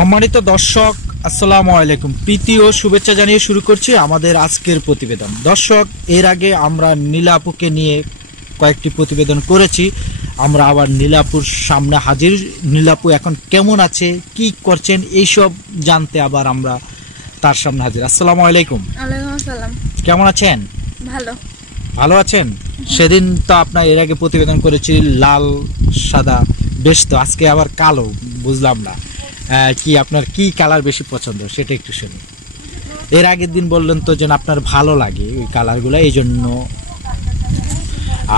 সম্মানিত দর্শক, আসসালামু আলাইকুম। প্রীতি ও শুভেচ্ছা জানিয়ে শুরু করছি আমাদের আজকের প্রতিবেদন। দর্শক, এর আগে আমরা নীলাপুকে নিয়ে কয়েকটি প্রতিবেদন করেছি। আমরা আবার নীলাপুর সামনে হাজির। নীলাপু এখন কেমন আছে, কি করছেন, এইসব জানতে আবার আমরা তার সামনে হাজির। আসসালামু আলাইকুম। ওয়ালাইকুম আসসালাম। কেমন আছেন? ভালো। ভালো আছেন? সেদিন তো আপনার এর আগে প্রতিবেদন করেছি লাল সাদা, বেশ তো আজকে আবার কালো, বুঝলাম না কি আপনার কি কালার বেশি পছন্দ সেটা একটু শুনি। এর আগের দিন বললেন তো যে আপনার ভালো লাগে ওই কালারগুলো, এই জন্য।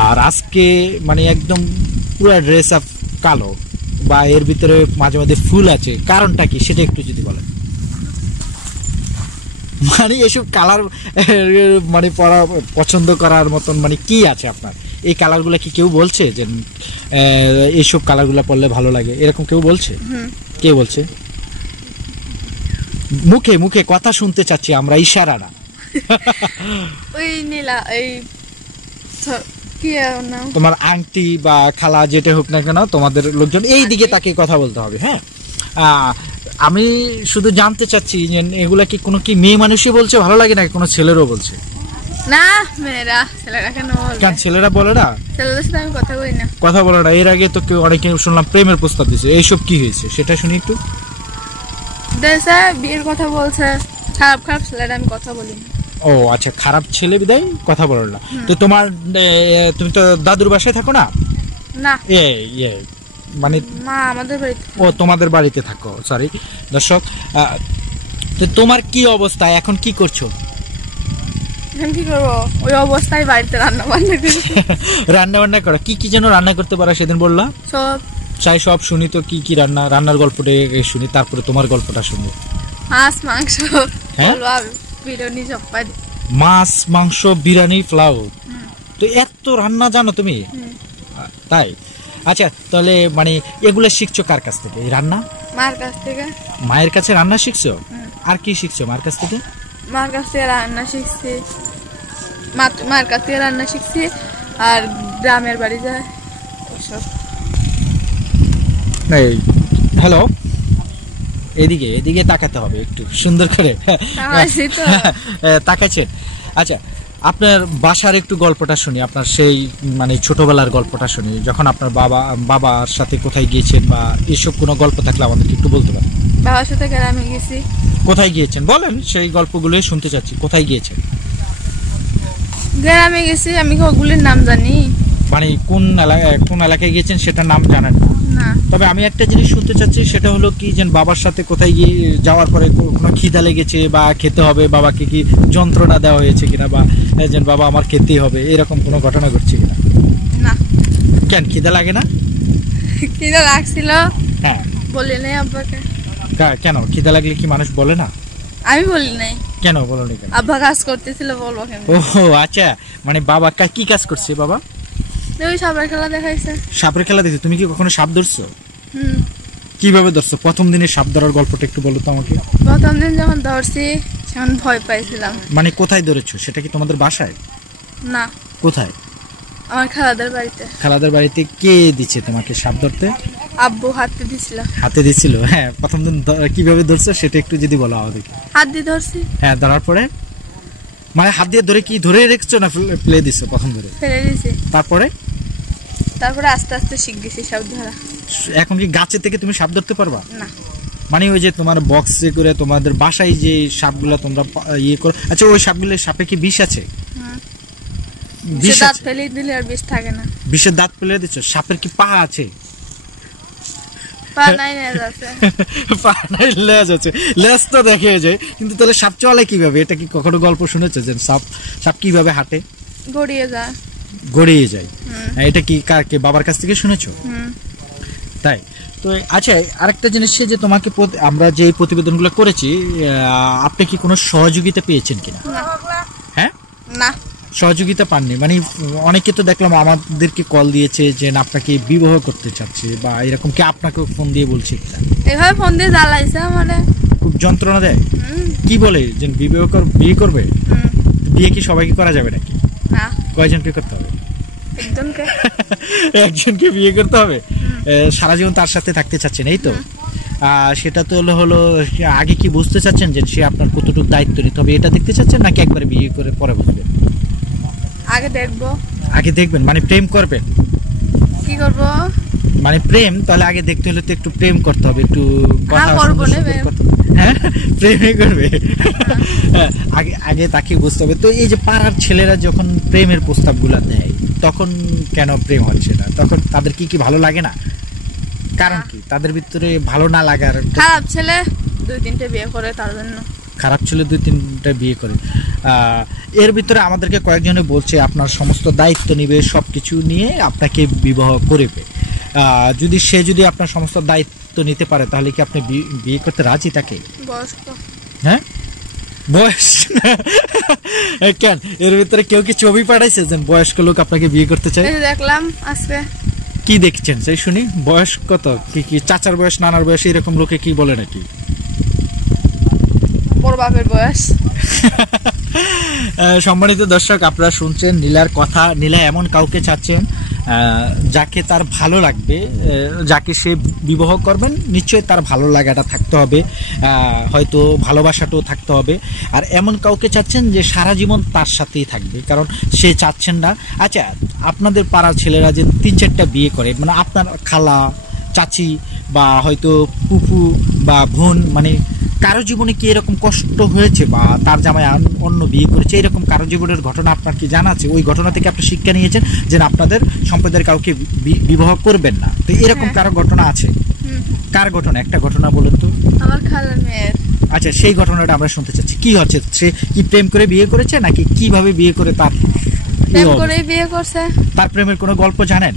আর আজকে মানে একদম পুরো ড্রেস আপ কালো, বা এর ভিতরে মাঝে মাঝে ফুল আছে, কারণটা কি সেটা একটু যদি বলেন। মানে এসব কালার মানে পরা পছন্দ করার মতন মানে কি আছে আপনার? এই কালারগুলো কি কেউ বলছে যে এইসব কালারগুলো পরলে ভালো লাগে, এরকম কেউ বলছে? কে বলছে? মুখে মুখে কথা শুনতে চাচ্ছি আমরা, ইশারা না। ওই নীলা এই কি নাম, তোমার আংটি বা খালা যেটা হোক না কেন, তোমাদের লোকজন এই দিকে তাকে কথা বলতে হবে। হ্যাঁ, আমি শুধু জানতে চাচ্ছি যে এগুলা কি কোনো কি মেয়ে মানুষই বলছে ভালো লাগে নাকি কোনো ছেলেরও বলছে? না, মেয়েরা। ছেলেরা কেন বলবে? কেন ছেলেরা বলে না? ছেলেদের সাথে আমি কথা বলি না। কথা বলে না? এর আগে তো কেউ অনেকে শুনলাম প্রেমের প্রস্তাব দিয়েছে, এইসব কি হয়েছে সেটা শুনি একটু। দেশে বিয়ের কথা বলছে, খারাপ খারাপ ছেলেরা আমি কথা বলি না। ও আচ্ছা, খারাপ ছেলে বিদায় কথা বলো না। তো তোমার তুমি তো দাদুর বাসায় থাকো না? না, মানে মা আমাদের বাড়িতে। ও তোমাদের বাড়িতে থাকো, সরি দর্শক। তো তোমার কি অবস্থা এখন, কি করছো? এখন কি করবো? ওই অবস্থায় বাড়িতে রান্না বান্না করি। রান্না বান্না করো? কি কি যেন রান্না করতে পারো সেদিন বললা? সব চাই সব শুনি তো, কি কি রান্নার গল্পটা শুনি, তারপরে তোমার গল্পটা শুনি। মাছ মাংস, হ্যাঁ, বিরিয়ানি, সব পাই। মাছ মাংস বিরিয়ানি পোলাও, তো এত রান্না জানো তুমি? তাই? আচ্ছা, তাহলে মানে এগুলো শিখছো কার কাছ থেকে এই রান্না? মার কাছ থেকে। মায়ের কাছে রান্না শিখছো? আর কি শিখছো মার কাছ থেকে? মার কাছ থেকে রান্না শিখছি, মার কাছ থেকে রান্না শিখছি। আর গ্রামের বাড়ি যায় ওসব। হ্যালো, এদিকে এদিকে তাকাতে হবে একটু সুন্দর করে, তাকাচ্ছেন। আচ্ছা, আপনার বাসার একটু গল্পটা শুনি, আপনার সেই মানে ছোটবেলার গল্পটা শুনি, যখন আপনার বাবার সাথে কোথায় গিয়েছেন বা এসব কোনো গল্প থাকলে আমাদেরকে একটু বলতে পারেন। বাবার সাথে গ্রামে গেছি। কোথায় গিয়েছেন বলেন, সেই গল্পগুলোই শুনতে চাচ্ছি। কোথায় গিয়েছেন? গ্রামে গেছি, আমি ওগুলির নাম জানি। মানে কোন এলাকায় গিয়েছেন সেটার নাম জানেন না? তবে আমি একটা জিনিস শুনতে চাচ্ছি, সেটা হলো কি যে বাবার সাথে কোথায় গিয়ে যাওয়ার পরে কোনো খিদা লেগেছে বা খেতে হবে, বাবাকে কি যন্ত্রণা দেওয়া হয়েছে কিনা, বা যে বাবা আমার খেতেই হবে, এরকম কোনো ঘটনা ঘটছে কিনা? না। কেন খিদা লাগে না? খিদা লাগছিল, হ্যাঁ, বলি নাই আব্বাকে। কেন খিদা লাগলে কি মানুষ বলে না? আমি বলি নাই। কেন বলনি কেন? আব্বা কাজ করতেছিল, বলবো কেন? ও আচ্ছা, মানে বাবা কি কাজ করছে বাবা? ওই সাপের খেলা দেখাইছে। সাপের খেলা দেখছে? তুমি কি কখনো সাপ ধরছো? কিভাবে ধরছো? প্রথম দিনে সাপ ধরার গল্পটা একটু বলো তো আমাকে। প্রথম দিন যখন ধরছি তখন ভয় পাইছিলাম। মানে কোথায় ধরেছো? সেটা কি তোমাদের বাসায়? না, কোথায়? আমার খালাদের বাড়িতে। খালাদের বাড়িতে? কে দিচ্ছে তোমাকে সাপ ধরতে? আব্বু হাতে দিছিল। হাতে দিছিল? হ্যাঁ, প্রথম দিন কিভাবে ধরছো সেটা একটু যদি বলো আমাদেরকে। হাত দিয়ে ধরছি। হ্যাঁ, ধরার পরে মানে হাত দিয়ে ধরে কি ধরে রেখেছো না ফেলে দিছো? প্রথম ধরে ফেলে দিছি, তারপরে আস্তে আস্তে শিখ গেছি সাপ ধরা। এখন কি গাছে থেকে তুমি সাপ ধরতে পারবা? না। মানে ওই যে তোমার বক্সে করে তোমাদের বাসায় যে সাপগুলো তোমরা ইয়ে করো, আচ্ছা ওই সাপগুলোর সাপে কি বিষ আছে? দাঁত ফেলে দিলে আর বিষ থাকে না। বিষের দাঁত ফেলে দিচ্ছ? সাপের কি পা আছে? পা নাই, লেজ আছে। পা নাই, লেজ আছে। লেজ তো দেখে যায়, কিন্তু তাহলে সাপ চলে কিভাবে? এটা কি কখনো গল্প শুনেছো যে সাপ কিভাবে হাঁটে? গড়িয়ে যায়। এটা কি কে বাবার কাছ থেকে শুনেছো? তাই তো। আচ্ছা, আরেকটা জিনিস, যে তোমাকে আমরা যে প্রতিবেদনগুলো করেছি, আপনি কি কোনো সহযোগিতা পেয়েছেন কিনা? হ্যাঁ, না, সহযোগিতা পাননি। মানে অনেকে তো দেখলাম আমাদেরকে কল দিয়েছে যে আপনাকে বিবাহ করতে চাচ্ছে, বা এরকম কি আপনাকে ফোন দিয়ে বলছে কিনা? এভাবে ফোন দিয়ে জ্বালাইছে, মানে খুব যন্ত্রণা দেয়। কি বলে যে বিয়ে করবে? বিয়ে কি সবাইকে করা যাবে নাকি? না। কয়জনকে করতে হবে? একজনকে বিয়ে করতে হবে। সারা জীবন তার সাথে থাকতে চাচ্ছেন, এই তো? সেটা তো হলো আগে কি বুঝতে চাচ্ছেন যে সে আপনার কতটুকু দায়িত্ব নিতে হবে এটা দেখতে চাচ্ছেন, নাকি একবারে বিয়ে করে পরে বুঝবেন? আগে দেখবো। আগে দেখবেন মানে প্রেম করবেন? কি করবো মানে প্রেম তাহলে আগে দেখতে হলে তো একটু প্রেম করতে হবে, একটু কথা করবো না হ্যাঁ প্রেমই করবে। আগে আগে তাকে বুঝতে হবে। তো এই যে পাড়ার ছেলেরা যখন প্রেমের প্রস্তাবগুলো দেয় তখন কেন প্রেম হচ্ছে না? তখন তাদের কি ভালো লাগে না? কারণ কি তাদের ভিতরে ভালো না লাগার? খারাপ ছেলে 2-3টে বিয়ে করে তার জন্য। খারাপ ছেলে 2-3টা বিয়ে করে। এর ভিতরে আমাদেরকে কয়েকজনে বলছে আপনার সমস্ত দায়িত্ব নিবে, সবকিছু নিয়ে আপনাকে বিবাহ করবে। যদি সে যদি আপনার সমস্ত দায়িত্ব নিতে পারে তাহলে কি আপনি বিয়ে করতে রাজি? তাকে বয়স্ক? হ্যাঁ বয়স কেন এর ভিতরে কেউ কি ছবি পাঠাইছে যে বয়স্ক লোক আপনাকে বিয়ে করতে চায়? দেখলাম আজকে। কি দেখছেন সেই শুনি? বয়স কত? কি চাচার বয়স, নানার বয়স এরকম লোকে কি বলে নাকি? বড় বাপের বয়স। সম্মানিত দর্শক, আপনারা শুনছেন নীলার কথা। নীলা এমন কাউকে চাচ্ছেন যাকে তার ভালো লাগবে, যাকে সে বিবাহ করবেন নিশ্চয়ই তার ভালো লাগাটা থাকতে হবে, হয়তো ভালোবাসাটাও থাকতে হবে। আর এমন কাউকে চাচ্ছেন যে সারা জীবন তার সাথেই থাকবে, কারণ সে চাচ্ছেন না। আচ্ছা, আপনাদের পাড়ার ছেলেরা যে 3-4টা বিয়ে করে, মানে আপনার খালা, চাচি বা হয়তো ফুফু বা বোন, মানে কারো জীবনে কি এরকম কষ্ট হয়েছে বা তার জামাই অন্য বিয়ে করেছে, এরকম কারো জীবনের ঘটনা আপনার কি জানা আছে? ওই ঘটনা থেকে আপনি শিক্ষা নিয়েছেন যে আপনাদের সম্প্রদায়ের কাউকে বিবাহ করবেন না, তো এরকম কারো ঘটনা আছে? কার ঘটনা? একটা ঘটনা বলুন তো। আমার খালার মেয়ের। আচ্ছা, সেই ঘটনাটা আমরা শুনতে চাচ্ছি। কি হচ্ছে? সে কি প্রেম করে বিয়ে করেছে নাকি কিভাবে বিয়ে করে? তার প্রেম করে বিয়ে করছে। তার প্রেমের কোনো গল্প জানেন?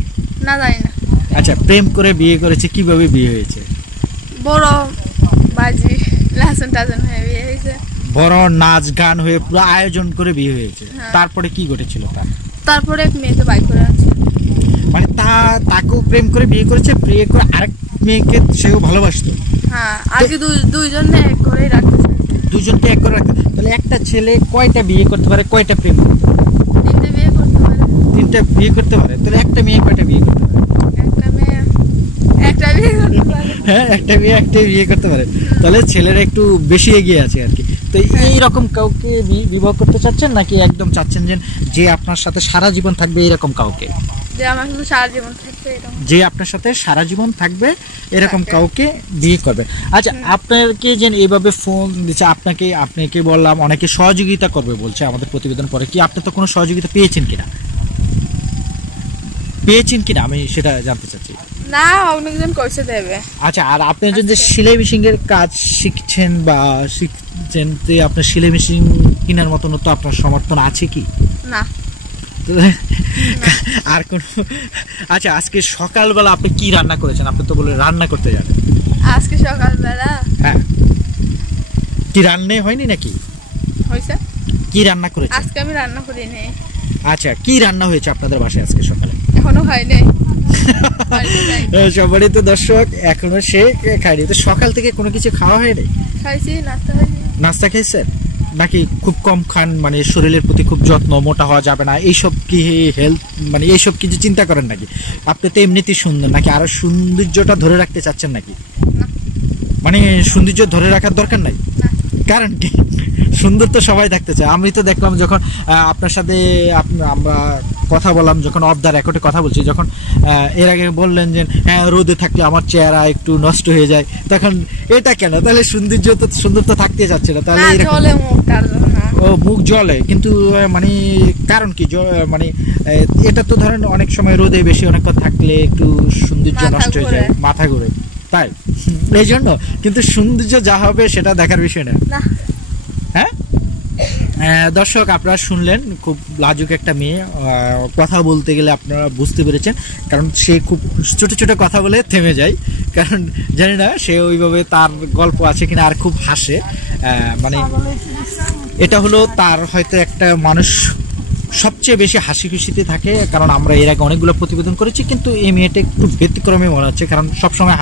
না, জানি না। আচ্ছা, প্রেম করে বিয়ে করেছে, কিভাবে বিয়ে হয়েছে? বড় বাজি লাসন টাজন হয়ে বিয়ে হয়েছে। বড় নাচ গান হয়ে পুরো আয়োজন করে বিয়ে হয়েছে। তারপরে কি ঘটেছিল? তারপরে এক মেয়েকে বাই করে আছে। মানে তাকেও প্রেম করে বিয়ে করেছে, বিয়ে করে আরেক মেয়েকে সেও ভালোবাসতো। হ্যাঁ, আগে দুইজনে এক করেই রাখতে চাইছে। দুইজনকে এক করে রাখতে। তাহলে একটা ছেলে কয়টা বিয়ে করতে পারে, কয়টা প্রেম? 3টে বিয়ে করতে পারে। 3টা বিয়ে করতে পারে। তাহলে একটা মেয়ে কয়টা বিয়ে করতে পারে? একটা মেয়ে একটা বিয়ে করতে পারে। হ্যাঁ, একটা মেয়ে একটাই বিয়ে করতে পারে। তাহলে ছেলেরা একটু বেশি এগিয়ে আছে আর কি। তো এইরকম কাউকে বিবাহ করতে চাচ্ছেন নাকি একদম চাচ্ছেন যে আপনার সাথে সারা জীবন থাকবে এরকম কাউকে? যে আমার সাথে সারা জীবন থাকবে এরকম। যে আপনার সাথে সারা জীবন থাকবে এরকম কাউকে বিয়ে করবে। আচ্ছা, আপনাকে যে এইভাবে ফোন দিচ্ছে আপনাকে বললাম অনেকে সহযোগিতা করবে বলছে আমাদের প্রতিবেদন পরে, কি আপনি তো কোনো সহযোগিতা পেয়েছেন কিনা আমি সেটা জানতে চাচ্ছি। না, অনেকজন কইছে দেবে। আচ্ছা, আর আপনি যে সেলাই মেশিন এর কাজ শিখছেন আপনার সেলাই মেশিন কেনার মতন তো আপনার সমর্থন আছে কি? না। আর কোন? আচ্ছা, আজকে সকালবেলা আপনি কি রান্না করেছেন? আপনি তো বলে রান্না করতে জানেন। আজকে সকালবেলা? হ্যাঁ, কি রান্না হয়নি নাকি? হয়েছে। কি রান্না করেছেন? আজকে আমি রান্না করিনি। আচ্ছা, কি রান্না হয়েছে আপনাদের বাসায় আজকে সকালে? এখনো হয়নি। সম্মানিত দর্শক, এখনো সে খায়নি। তো সকাল থেকে কোনো কিছু খাওয়া হয়নি? খাইছি, নাস্তা হয়নি। নাস্তা খাইছেন নাকি খুব কম খান? মানে শরীরের প্রতি খুব যত্ন, মোটা হওয়া যাবে না এইসব কি হেলথ, মানে এইসব কিছু চিন্তা করেন নাকি? আপনি তো এমনিতেই সুন্দর, নাকি আরো সৌন্দর্যটা ধরে রাখতে চাচ্ছেন নাকি? মানে সৌন্দর্য ধরে রাখার দরকার নাই? কারণ কি? সুন্দর তো সবাই থাকতে চায়। আমি তো দেখলাম যখন আপনার সাথে আমরা কথা বললাম, যখন অফ দ্য রেকর্ডে কথা বলছি, যখন এর আগে বললেন যে হ্যাঁ রোদে থাকলে আমার চেহারা একটু নষ্ট হয়ে যায়, তখন এটা কেন? তাহলে সুন্দর তো থাকতে যাচ্ছে না। তাহলে ও মুখ জলে, কিন্তু মানে কারণ কি? মানে এটা তো ধরেন অনেক সময় রোদে বেশি অনেকক্ষণ থাকলে একটু সৌন্দর্য নষ্ট হয়ে যায়, মাথা ঘুরে, তাই এই জন্য। কিন্তু সৌন্দর্য যা হবে সেটা দেখার বিষয় না। হ্যাঁ দর্শক, আপনারা শুনলেন খুব লাজুক একটা মেয়ে, কথা বলতে গেলে আপনারা বুঝতে পেরেছেন, কারণ সে খুব ছোট ছোট কথা বলে থেমে যায়, কারণ জানি না সে ওইভাবে তার গল্প আছে কিনা, আর খুব হাসে। মানে এটা হলো তার হয়তো একটা মানুষ সবচেয়ে বেশি হাসি খুশিতে থাকে, কারণ আমরা এর আগে অনেকগুলো প্রতিবেদন করেছি, কিন্তু এই মেয়েটা একটু ব্যতিক্রমে মনে হচ্ছে, কারণ সবসময়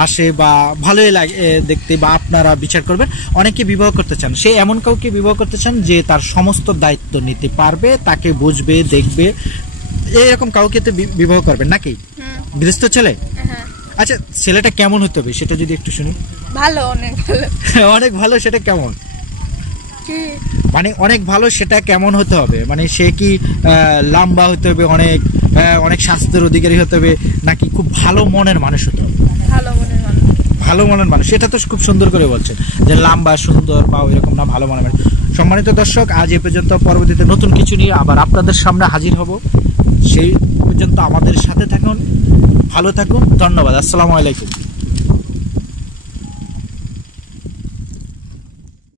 হাসে বা ভালোই লাগে দেখতে, বা আপনারা বিচার করবেন। অনেকে বিবাহ করতে চান, সে এমন কাউকে বিবাহ করতে চান যে তার সমস্ত দায়িত্ব নিতে পারবে, তাকে বুঝবে, দেখবে, এরকম কাউকে তো বিবাহ করবেন নাকি? গৃহস্থ ছেলে? আচ্ছা ছেলেটা কেমন হতে হবে সেটা যদি একটু শুনি। ভালো, অনেক ভালো। অনেক ভালো সেটা কেমন? কি মানে অনেক ভালো সেটা কেমন হতে হবে? মানে সে কি লম্বা হতে হবে, অনেক অনেক স্বাস্থ্যের অধিকারী হতে হবে, নাকি খুব ভালো মনের মানুষ হতে হবে? ভালো মনের মানুষ। ভালো মনের মানুষ, এটা তো খুব সুন্দর করে বলছেন যে লম্বা সুন্দর বা এরকম না, ভালো মনের মানুষ। সম্মানিত দর্শক, আজ এ পর্যন্ত। পরবর্তীতে নতুন কিছু নিয়ে আবার আপনাদের সামনে হাজির হব। সেই পর্যন্ত আমাদের সাথে থাকুন, ভালো থাকুন, ধন্যবাদ। আসসালামু আলাইকুম।